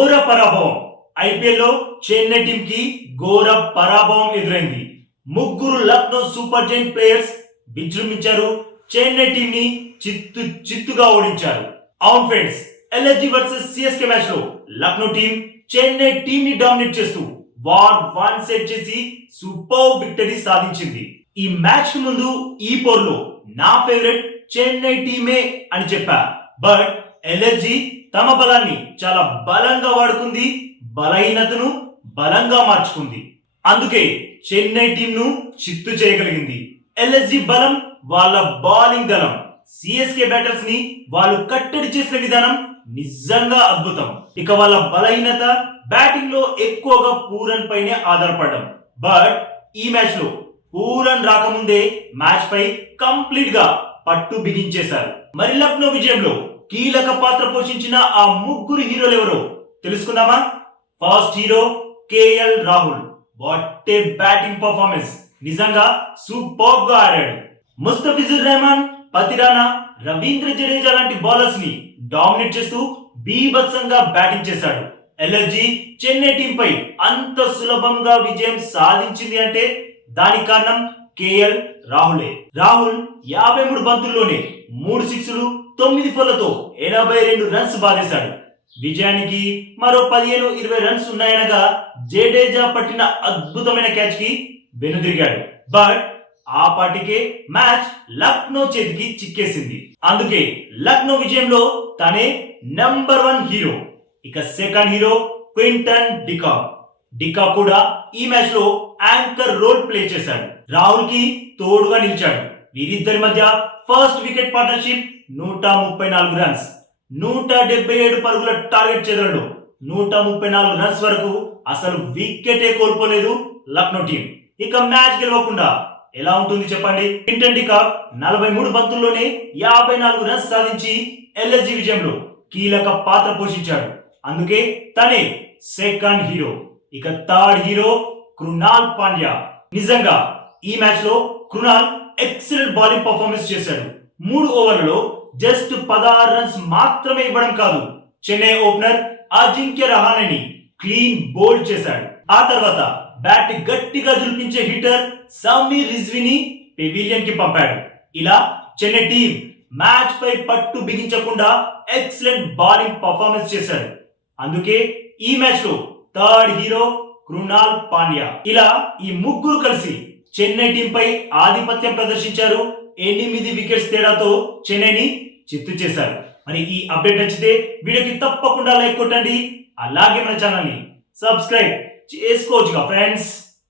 ఘోర పరాభవం ఐపీఎల్లో చెన్నై టీం కి ఘోర పరాభవం ఎదురైంది. ముగ్గురు లక్నో సూపర్ జైంట్ ప్లేయర్స్ విజృంభించారు. చెన్నై టీం ని చిత్తు చిత్తుగా ఓడించారు. అవును ఫ్రెండ్స్ ఎల్ఎస్జి వర్సెస్ సిఎస్కే మ్యాచ్లో లక్నో టీం చెన్నై టీం ని డామినేట్ చేస్తూ వార్ వన్ సెట్ చేసి సూపర్ విక్టరీ సాధించింది. ఈ మ్యాచ్ ముందు ఈ పోర్లో నా ఫేవరెట్ చెన్నై టీమే అని చెప్పా. బట్ ఎల్ఎస్జి తమ బలాన్ని చాలా బలంగా వాడుకుంది బలహీనతను బలంగా మార్చుకుంది. అందుకే చెన్నై టీంను చిత్తు చేయగలిగింది. ఎల్ఎస్జి బలం వాళ్ళ బౌలింగ్ దళం. సిఎస్కే బ్యాటర్స్ని వాళ్ళు కట్టడి చేసిన విధానం నిజంగా అద్భుతం. ఇక వాళ్ళ బలహీనత బ్యాటింగ్లో ఎక్కువగా పూరన్ పైనే ఆధారపడడం. బట్ ఈ మ్యాచ్లో పూరన్ రాకముందే మ్యాచ్ పై కంప్లీట్గా పట్టు బిగించేశారు. మరి లక్నో విజయంలో కీలక పాత్ర పోషించిన ఆ ముగ్గురు హీరోలు ఎవరో తెలుసుకుందామా first hero KL Rahul what a batting performance నిజంగా సూపర్గా ఆడాడు. ముస్తఫిజుర్ రెహమాన్ పతిరానా రవీంద్ర జడేజా లాంటి బౌలర్స్ని డామినేట్ చేస్తూ బీభత్సంగా బ్యాటింగ్ చేశాడు. ఎల్ఎస్జి చెన్నై టీం పై అంత సులభంగా విజయం సాధించింది అంటే దానికి కారణం కేఎల్ రాహులే రాహుల్ యాభై మూడు బంతుల్లోనే మూడు సిక్స్లు తొమ్మిది ఫోర్లతో ఎనభై రెండు రన్స్ బాధేశాడు విజయానికి మరో పదిహేను ఇరవై రన్స్ ఉన్నాయనగా జడేజా పట్టిన అద్భుతమైన క్యాచ్కి వెనుదిరిగాడు. బట్ ఆ పాటికే మ్యాచ్ లక్నో చేతికి చిక్కేసింది. అందుకే లక్నో విజయంలో తనే నంబర్ వన్ హీరో ఇక second hero Quinton de Kock. De Kock కూడా ఈ మ్యాచ్లో యాంకర్ రోల్ ప్లే చేశాడు. రాహుల్కి తోడుగా నిలిచాడు. వీరిద్దరి మధ్య ఫస్ట్ వికెట్ పార్ట్నర్షిప్ నూట ముప్పై నాలుగు రన్స్ నూట డెబ్బై ఏడు పరుగుల టార్గెట్ చెదరడు నూట ముప్పై నాలుగు రన్స్ వరకు అసలు వికెటే కోల్పోలేదు లక్నో టీం. ఇక మ్యాచ్ గెలవకుండా ఎలా ఉంటుంది చెప్పండి? క్వింటన్ డికాక్ నలభై మూడు బంతుల్లోనే యాభై నాలుగు రన్స్ సాధించి ఎల్ఎస్జి విజయంలో కీలక పాత్ర పోషించాడు. అందుకే తనే సెకండ్ హీరో. ఇక థర్డ్ హీరో కృణాల్ పాండ్యా. నిజంగా ఈ మ్యాచ్లో కృణాల్ ఎక్సలెంట్ బౌలింగ్ పర్ఫార్మెన్స్ చేశాడు. మూడు ఓవర్లలో జస్ట్ పదహారు రన్స్ మాత్రమే ఇవ్వడం కాదు. చెన్నై ఓపెనర్ అజింక్య రహానని క్లీన్ బోల్డ్ చేశాడు. ఆ తర్వాత బ్యాట్ గట్టిగా జుల్పించే హిట్టర్ సమీర్ రిజ్విని పెవిలియన్కి పంపాడు. ఇలా చెన్నై టీం మ్యాచ్ పై పట్టు బిగించకుండా ఎక్సలెంట్ బౌలింగ్ పర్ఫార్మెన్స్ చేశాడు. అందుకే ఈ మ్యాచ్లో థర్డ్ హీరో కృణాల్ పాండ్యా. ఇలా ఈ ముగ్గురు కలిసి చెన్నై టీం పై ఆధిపత్యం ప్రదర్శించారు. ఎనిమిది వికెట్స్ తేడాతో చెన్నైని చిత్తు చేశారు. మరి ఈ అప్డేట్ నచ్చితే వీడియోకి తప్పకుండా లైక్ కొట్టండి. అలాగే మన ఛానల్ని సబ్స్క్రైబ్ చేసుకోవచ్చుగా ఫ్రెండ్స్